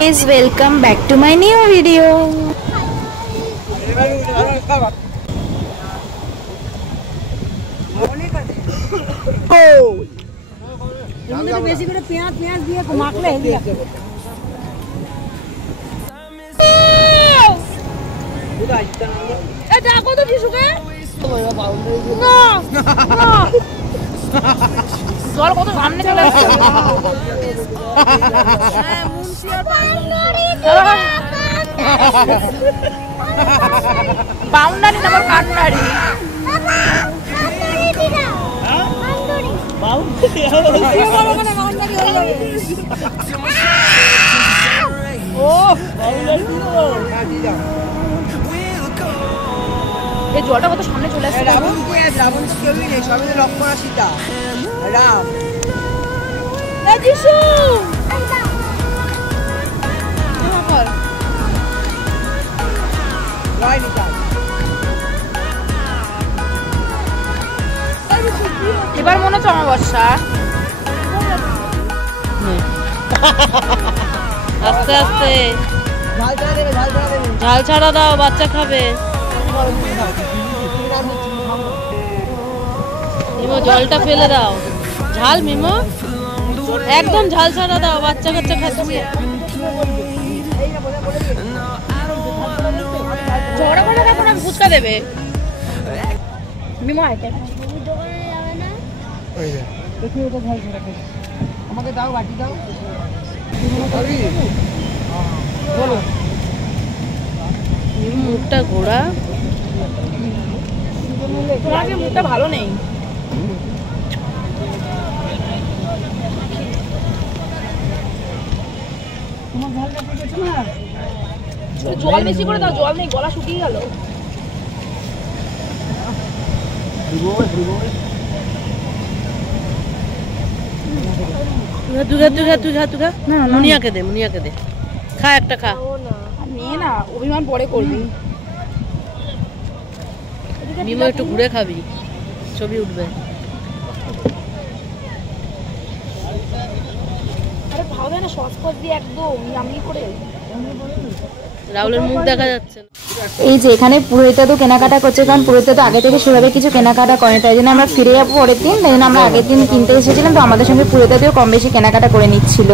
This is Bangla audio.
Please welcome back to my new video. বেশি করে পেঁয়াজ দিয়ে মাখলে হেলদি আছে। এটা কত টিস্যুকে? না না জল কত সামনে চলে আসছে। হ্যাঁ মুন্সিয়ার বাউন্ডারি না আমার কান্নারি। এই জলটা কত সামনে চলে আসছে। রাবণ তো কেউই নেই, সবই লক্ষ্মণ আর সীতা রাম। এবার মনে হচ্ছে অমাবস্যা। আস্তে আস্তে ঝাল ছাড়া দাও, বাচ্চা খাবে। মিমো জলটা ফেলে দাও, ঝাল মিমো একদম ঝাল ছাড়া দাও, বাচ্চা কাচ্চা খাচ্ছে। ঝগড়া করে এখন আমি ফুচকা দেবে মিমো আইতে আমাকে দাও, বাটি দাও। মুখটা ঘোরা, তোমার মুখটা ভালো নেই। জল বেশি করে দাও, জল নেই, গলা শুকিয়ে গেল। মুনিয়াকে দে, মুনিয়াকে দে, খা একটা খা। নিয়ে না অভিমান পরে করবি। মিমো একটু ঘুরে খাবি, ছবি উঠবে। আরে ভালো না সস ফস দিয়ে একদম ইয়ামি করে। রাহুলের মুখ দেখা যাচ্ছে না। এই যে এখানে পুরোহিতা তো কেনাকাটা করছে, কারণ পুরোহিতা তো আগে থেকে সেভাবে কিছু কেনাকাটা করে, তাই জন্য আমরা ফিরে যাবো পরের দিন, তাই জন্য আমরা আগের দিন কিনতে এসেছিলাম, তো আমাদের সঙ্গে পুরোহিতাতেও কম বেশি কেনাকাটা করে নিচ্ছিল।